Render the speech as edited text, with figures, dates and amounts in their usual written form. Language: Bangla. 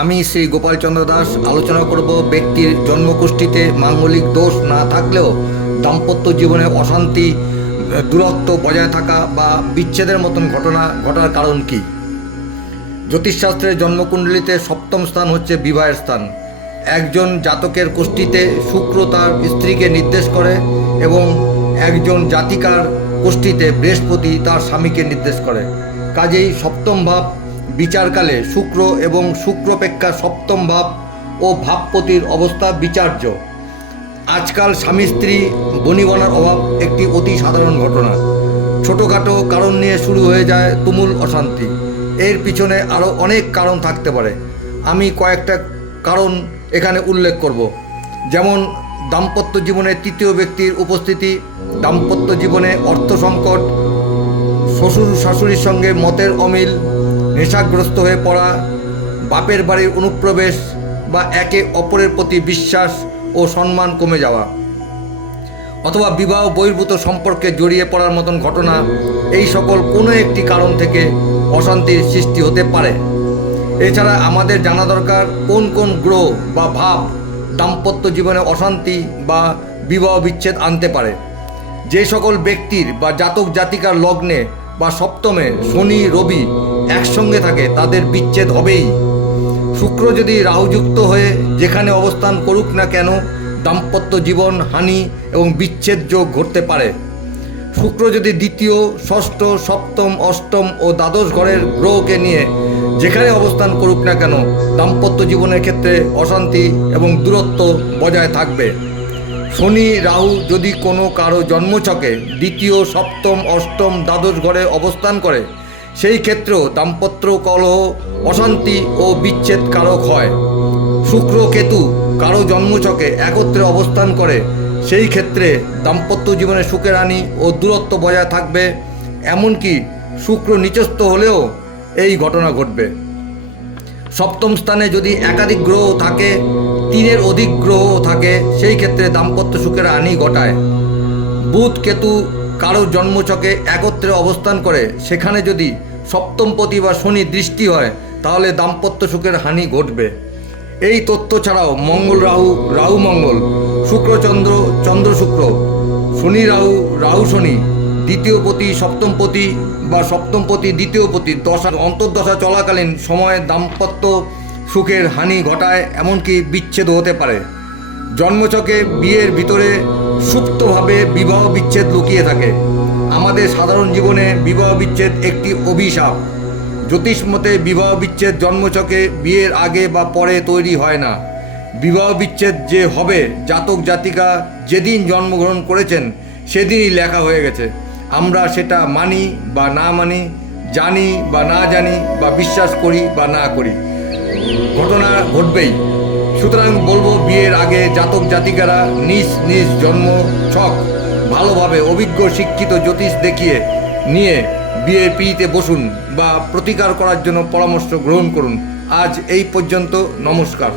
আমি শ্রী গোপালচন্দ্র দাস আলোচনা করব ব্যক্তির জন্মকুষ্ঠিতে মাঙ্গলিক দোষ না থাকলেও দাম্পত্য জীবনে অশান্তি, দূরত্ব বজায় থাকা বা বিচ্ছেদের মতন ঘটনা ঘটার কারণ কী। জ্যোতিষশাস্ত্রের জন্মকুণ্ডলিতে সপ্তম স্থান হচ্ছে বিবাহের স্থান। একজন জাতকের কুষ্ঠিতে শুক্র তার স্ত্রীকে নির্দেশ করে এবং একজন জাতিকার কুষ্ঠিতে বৃহস্পতি তার স্বামীকে নির্দেশ করে। কাজেই সপ্তম ভাব বিচারকালে শুক্র এবং শুক্রপেক্ষা সপ্তম ভাব ও ভাবপতির অবস্থা বিচার্য। আজকাল স্বামী স্ত্রী বনিবনার অভাব একটি অতি সাধারণ ঘটনা। ছোটোখাটো কারণ নিয়ে শুরু হয়ে যায় তুমুল অশান্তি। এর পিছনে আরও অনেক কারণ থাকতে পারে। আমি কয়েকটা কারণ এখানে উল্লেখ করব। যেমন দাম্পত্য জীবনে তৃতীয় ব্যক্তির উপস্থিতি, দাম্পত্য জীবনে অর্থ সংকট, শ্বশুর শাশুড়ির সঙ্গে মতের অমিল, নেশাগ্রস্ত হয়ে পড়া, বাপের বাড়ির অনুপ্রবেশ বা একে অপরের প্রতি বিশ্বাস ও সম্মান কমে যাওয়া, অথবা বিবাহ বহির্ভূত সম্পর্কে জড়িয়ে পড়ার মতন ঘটনা। এই সকল কোনো একটি কারণ থেকে অশান্তির সৃষ্টি হতে পারে। এছাড়া আমাদের জানা দরকার কোন কোন গ্রহ বা ভাব দাম্পত্য জীবনে অশান্তি বা বিবাহ বিচ্ছেদ আনতে পারে। যে সকল ব্যক্তির বা জাতক জাতিকার লগ্নে বা সপ্তমে শনি রবি একসঙ্গে থাকে তাদের বিচ্ছেদ হবেই। শুক্র যদি রাহুযুক্ত হয়ে যেখানে অবস্থান করুক না কেন দাম্পত্য জীবন হানি এবং বিচ্ছেদ যোগ ঘটতে পারে। শুক্র যদি দ্বিতীয়, ষষ্ঠ, সপ্তম, অষ্টম ও দ্বাদশ ঘরের গ্রহকে নিয়ে যেখানে অবস্থান করুক না কেন দাম্পত্য জীবনের ক্ষেত্রে অশান্তি এবং দূরত্ব বজায় থাকবে। শনি রাহু যদি কোনো কারো জন্মছকে দ্বিতীয়, সপ্তম, অষ্টম, দ্বাদশ ঘরে অবস্থান করে সেই ক্ষেত্রেও দাম্পত্য কলহ, অশান্তি ও বিচ্ছেদ কারক হয়। শুক্র কেতু কারো জন্মছকে একত্রে অবস্থান করে সেই ক্ষেত্রে দাম্পত্য জীবনে সুখের হানি ও দূরত্ব বজায় থাকবে। এমনকি শুক্র নিচস্থ হলেও এই ঘটনা ঘটবে। সপ্তম স্থানে যদি একাধিক গ্রহ থাকে, তিনের অধিক গ্রহ থাকে সেই ক্ষেত্রে দাম্পত্য সুখের হানি ঘটায়। বুধ কেতু কারো জন্মছকে একত্রে অবস্থান করে সেখানে যদি সপ্তমপতি বা শনি দৃষ্টি হয় তাহলে দাম্পত্য সুখের হানি ঘটবে। এই তথ্য ছাড়াও মঙ্গল রাহু, রাহু মঙ্গল, শুক্র চন্দ্র, চন্দ্র শুক্র, শনি রাহু, রাহু শনি, দ্বিতীয়পতি সপ্তমপতি বা সপ্তমপতি দ্বিতীয়পতি দশা অন্তর্দশা চলাকালীন সময়ে দাম্পত্য সুখের হানি ঘটায়, এমনকি বিচ্ছেদ হতে পারে। জন্মছকে বিয়ের ভিতরে সুপ্তভাবে বিবাহ বিচ্ছেদ লুকিয়ে থাকে। আমাদের সাধারণ জীবনে বিবাহ বিচ্ছেদ একটি অভিশাপ। জ্যোতিষ মতে বিবাহ বিচ্ছেদ জন্মছকে বিয়ের আগে বা পরে তৈরি হয় না। বিবাহ বিচ্ছেদ যে হবে জাতক জাতিকা যেদিন জন্মগ্রহণ করেছেন সেদিনই লেখা হয়ে গেছে। আমরা সেটা মানি বা না মানি, জানি বা না জানি, বা বিশ্বাস করি বা না করি, ঘটনা ঘটবেই। সুতরাং বলবো বিয়ের আগে জাতক জাতিকারা নিজ নিজ জন্ম ছক ভালোভাবে অভিজ্ঞ শিক্ষিত জ্যোতিষ দেখিয়ে নিয়ে বিয়ের পিড়িতে বসুন বা প্রতিকার করার জন্য পরামর্শ গ্রহণ করুন। আজ এই পর্যন্ত, নমস্কার।